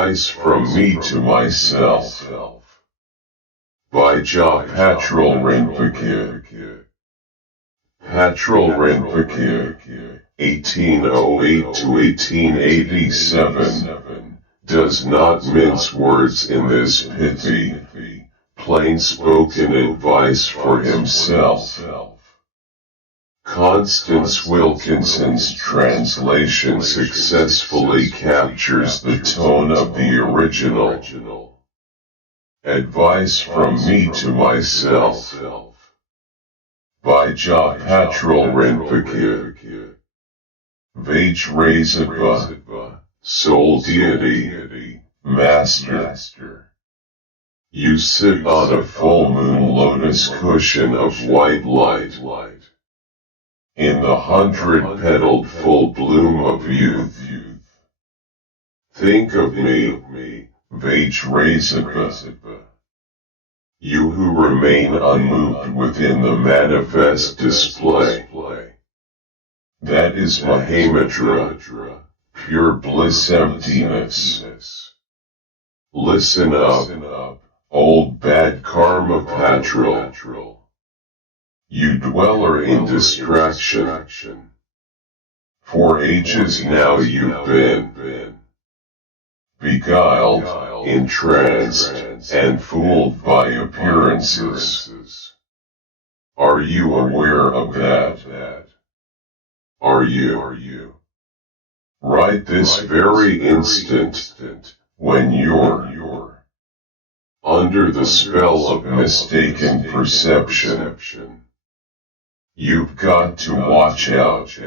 Advice from Me to Myself by Dza Patrul Rinpoche. Patrul Rinpoche, 1808 to 1887, does not mince words in this pithy, plain-spoken advice for himself. Constance Wilkinson's translation successfully captures the tone of the original. Advice from Me to Myself by Dza Patrul Rinpoche. Vajrasattva, Soul Deity, Master. You sit on a full moon lotus cushion of white light. In the hundred-petalled full bloom of youth. Think of me, Vajrasattva. You who remain unmoved within the manifest display. That is Mahamudra, pure bliss-emptiness. Listen up, old bad karma patrul. You dweller in distraction. For ages now you've been beguiled, entranced, and fooled by appearances. Are you aware of that? Are you? Right this very instant, when you're under the spell of mistaken perception, you've got to watch out.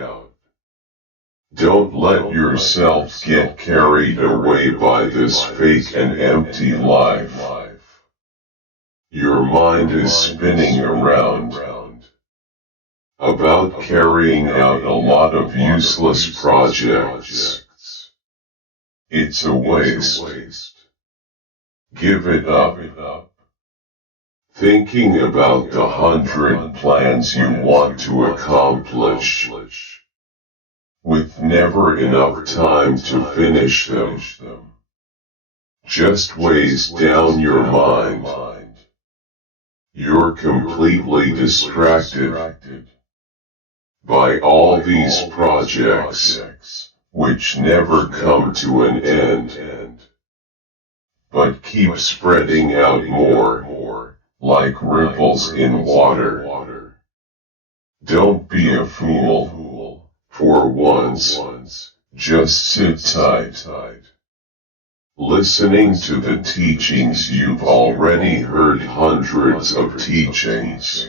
Don't let yourself get carried away by this fake and empty life. Your mind is spinning around about carrying out a lot of useless projects. It's a waste. Give it up. Thinking about the 100 plans you want to accomplish, with never enough time to finish them, just weighs down your mind. You're completely distracted by all these projects, which never come to an end, but keep spreading out more, like ripples in water. Don't be a fool. For once, just sit tight. Listening to the teachings you've already heard hundreds of teachings.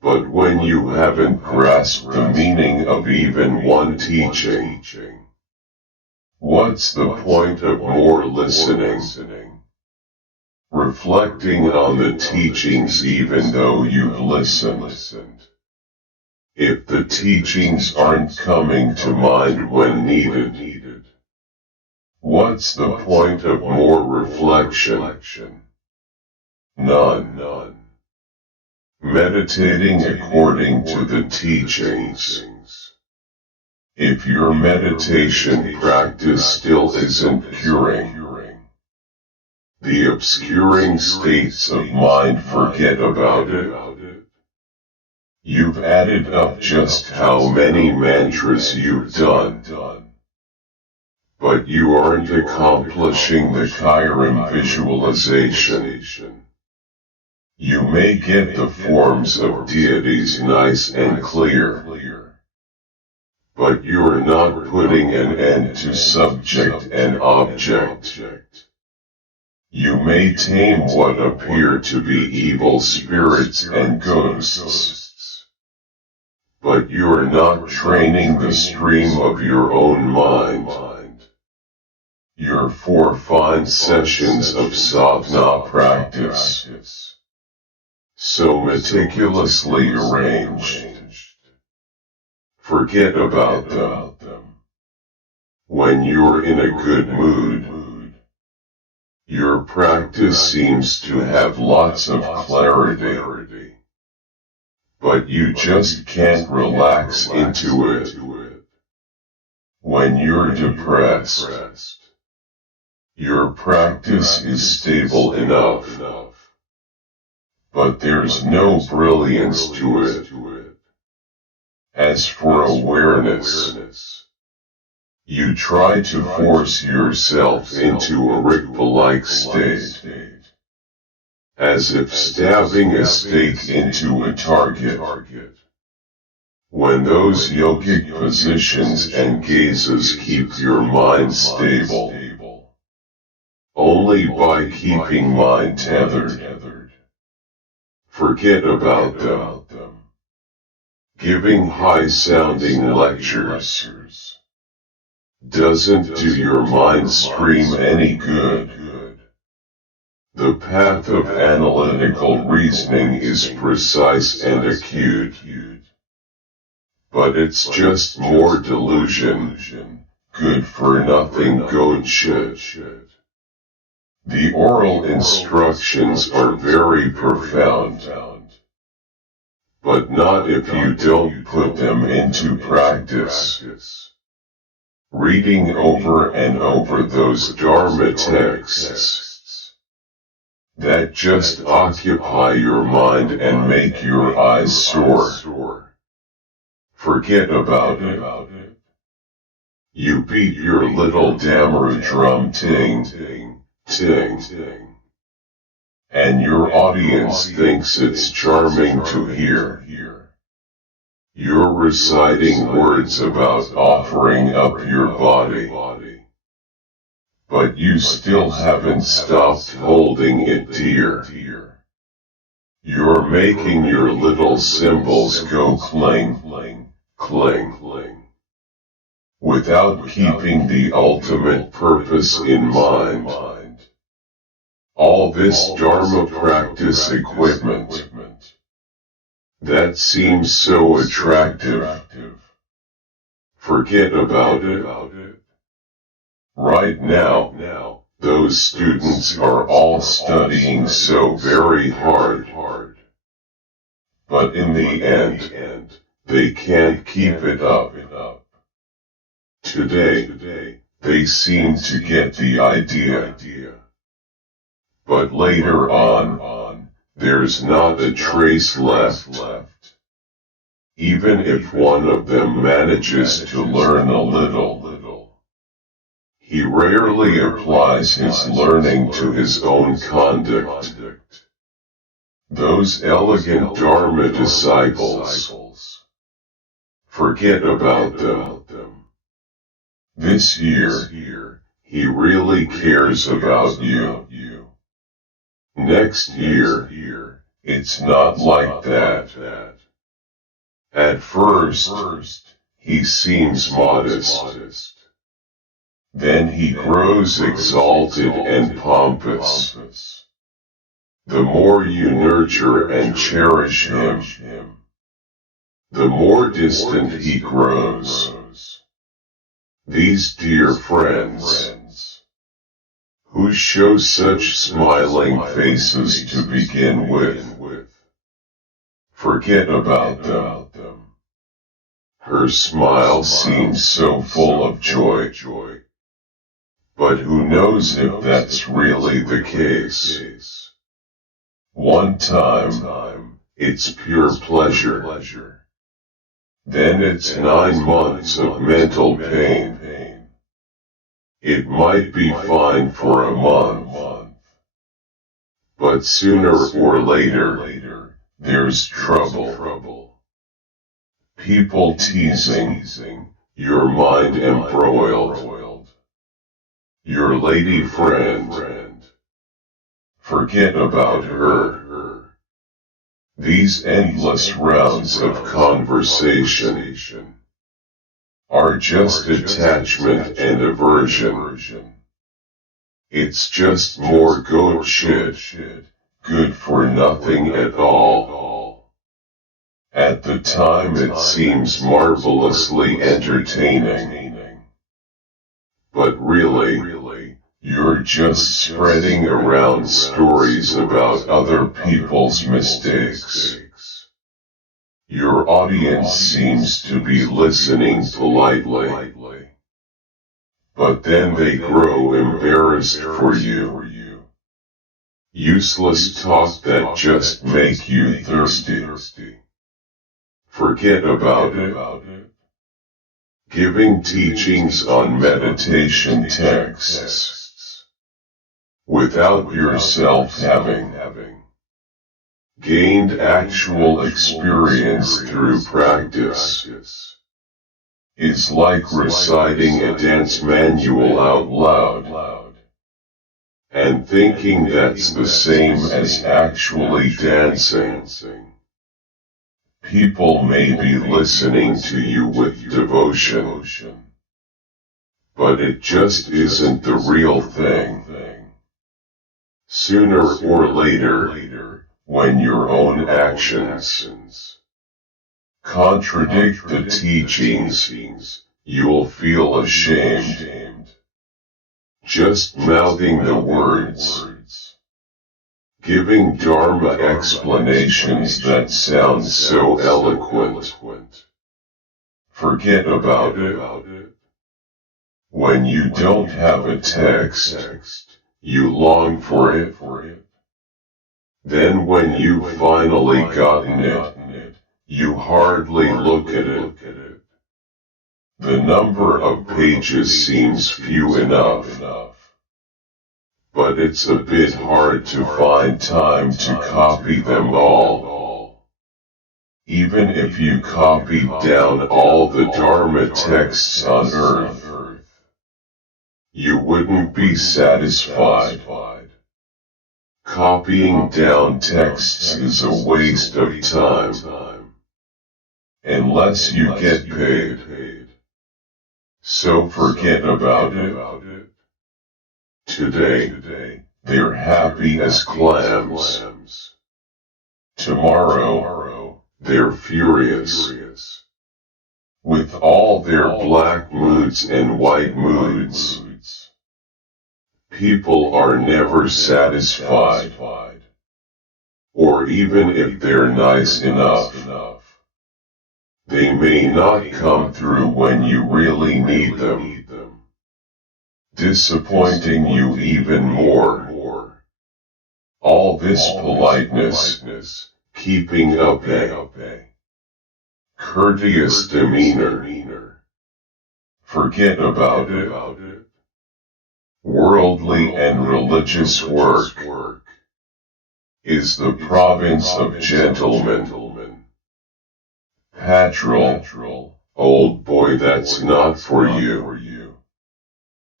But when you haven't grasped the meaning of even one teaching, what's the point of more listening? Reflecting on the teachings even though you've listened. If the teachings aren't coming to mind when needed, what's the point of more reflection? None. Meditating according to the teachings. If your meditation practice still isn't curing the obscuring states of mind, forget about it. You've added up just how many mantras you've done, but you aren't accomplishing the Kairam visualization. You may get the forms of deities nice and clear, but you're not putting an end to subject and object. You may tame what appear to be evil spirits and ghosts, but you're not training the stream of your own mind. Your 4 fine sessions of sadhana practice, so meticulously arranged, forget about them. When you're in a good mood, your practice seems to have lots of clarity, but you just can't relax into it. When you're depressed, Your practice is stable enough, but there's no brilliance to it. As for awareness, you try to force yourself into a Rigpa-like state, as if stabbing a stake into a target. When those yogic positions and gazes keep your mind stable, only by keeping mind tethered. Forget about them. Giving high-sounding lectures doesn't do your mind stream any good. The path of analytical reasoning is precise and acute, but it's just more delusion, good for nothing goat shit. The oral instructions are very profound, but not if you don't put them into practice. Reading over and over those Dharma texts that just occupy your mind and make your eyes sore. Forget about it. You beat your little Damaru drum ting, and your audience thinks it's charming to hear. You're reciting words about offering up your body, but you still haven't stopped holding it dear. You're making your little symbols go cling, without keeping the ultimate purpose in mind. All this Dharma practice equipment that seems so attractive, forget about it. Right now, those students are all studying so very hard, but in the end, they can't keep it up. Today, they seem to get the idea. But later on, there's not a trace left. Even if one of them manages to learn a little, he rarely applies his learning to his own conduct. Those elegant Dharma disciples, forget about them. This year, he really cares about you. Next year, it's not like that. At first, he seems modest. Then he grows exalted and pompous. The more you nurture and cherish him, the more distant he grows. These dear friends, who show such smiling faces to begin with, forget about them. Her smile seems so full of joy, but who knows if that's really the case? One time, it's pure pleasure. Then it's 9 months of mental pain. It might be fine for a month, but sooner or later, there's trouble. People teasing, your mind embroiled. Your lady friend, forget about her. These endless rounds of conversation are just attachment and aversion. It's just more goat shit, good for nothing at all. At the time it seems marvelously entertaining, but really, you're just spreading around stories about other people's mistakes. Your audience seems to be listening politely, but then they grow embarrassed for you. Useless talk that just make you thirsty. Forget about it. Giving teachings on meditation texts without yourself having gained actual experience through practice is like reciting a dance manual out loud and thinking that's the same as actually dancing. People may be listening to you with devotion, but it just isn't the real thing. Sooner or later, when your own actions contradict the teachings, you'll feel ashamed. Just mouthing the words, giving Dharma explanations that sound so eloquent. Forget about it. When you don't have a text, you long for it. Then when you've finally gotten it, you hardly look at it. The number of pages seems few enough, but it's a bit hard to find time to copy them all. Even if you copied down all the Dharma texts on earth, you wouldn't be satisfied. Copying down texts is a waste of time, unless you get paid. So forget about it. Today, they're happy as clams. Tomorrow, they're furious. With all their black moods and white moods, people are never satisfied. Or even if they're nice enough, they may not come through when you really need them, disappointing you even more. All this politeness, keeping up a courteous demeanor. Forget about it. Worldly and religious work is the province of gentlemen. Patrul, old boy, that's not for you.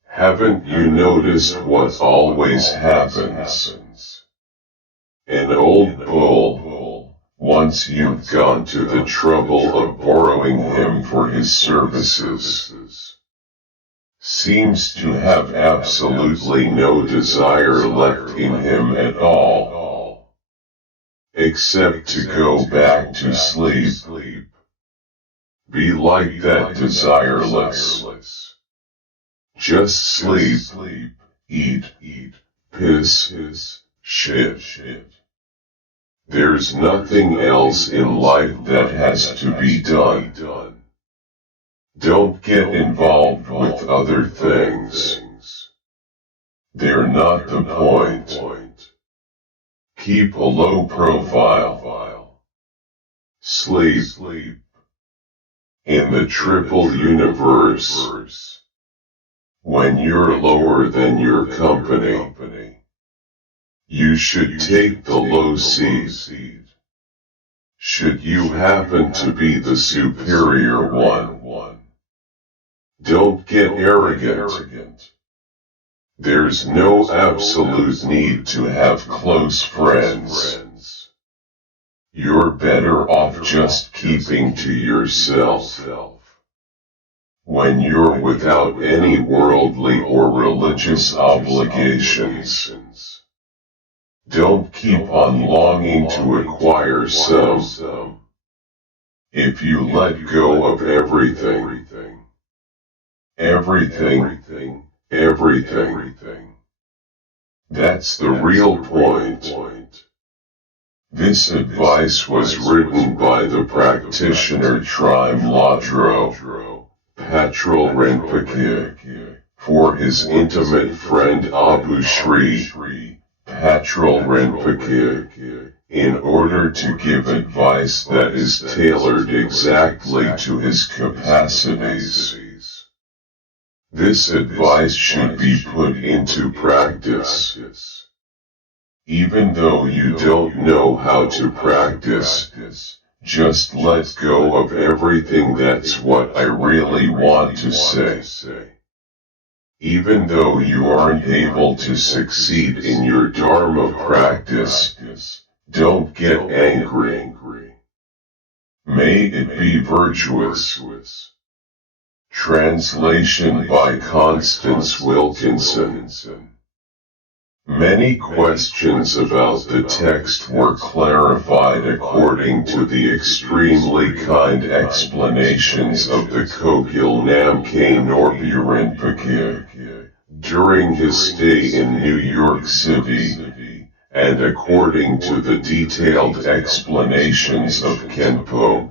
Haven't you noticed what always happens? An old bull, once you've gone to the trouble of borrowing him for his services, seems to have absolutely no desire left in him at all, except to go back to sleep. Be like that desireless. Just sleep, eat, piss, shit. There's nothing else in life that has to be done. Don't get involved with other things. They're not the point. Keep a low profile. Sleep. In the triple universe, when you're lower than your company, you should take the low seat. Should you happen to be the superior one, don't get arrogant. There's no absolute need to have close friends. You're better off just keeping to yourself. When you're without any worldly or religious obligations, don't keep on longing to acquire some. If you let go of everything, that's the real point. This advice was written by the practitioner Dza Patrul Rinpoche, for his intimate friend Abu Shri Patrul Rinpoche, in order to give advice that is tailored exactly to his capacities. This advice should be put into practice. Even though you don't know how to practice, just let go of everything. That's what I really want to say. Even though you aren't able to succeed in your Dharma practice, don't get angry. May it be virtuous. Translation by Constance Wilkinson. Many questions about the text were clarified according to the extremely kind explanations of the Beguiled Namkha Norbu Rinpoche during his stay in New York City, and according to the detailed explanations of Khenpo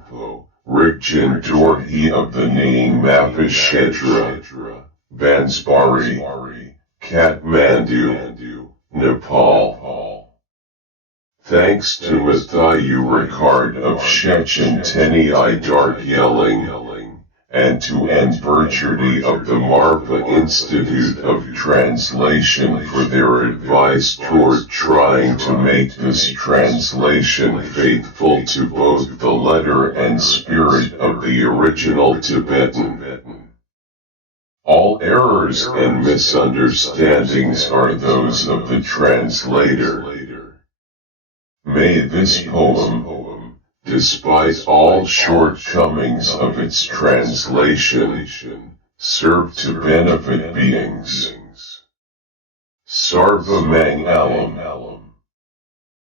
Rikjan Dorji of the name Mapashedra, Bansbari, Kathmandu, Nepal. Thanks to Matthew Ricard of Shechen Teni Dark Yelling, and to Anne Burchard of the Marpa Institute of Translation for their advice toward trying to make this translation faithful to both the letter and spirit of the original Tibetan. All errors and misunderstandings are those of the translator. May this poem, despite all shortcomings of its translation, serve to benefit beings. Sarva Mangalam.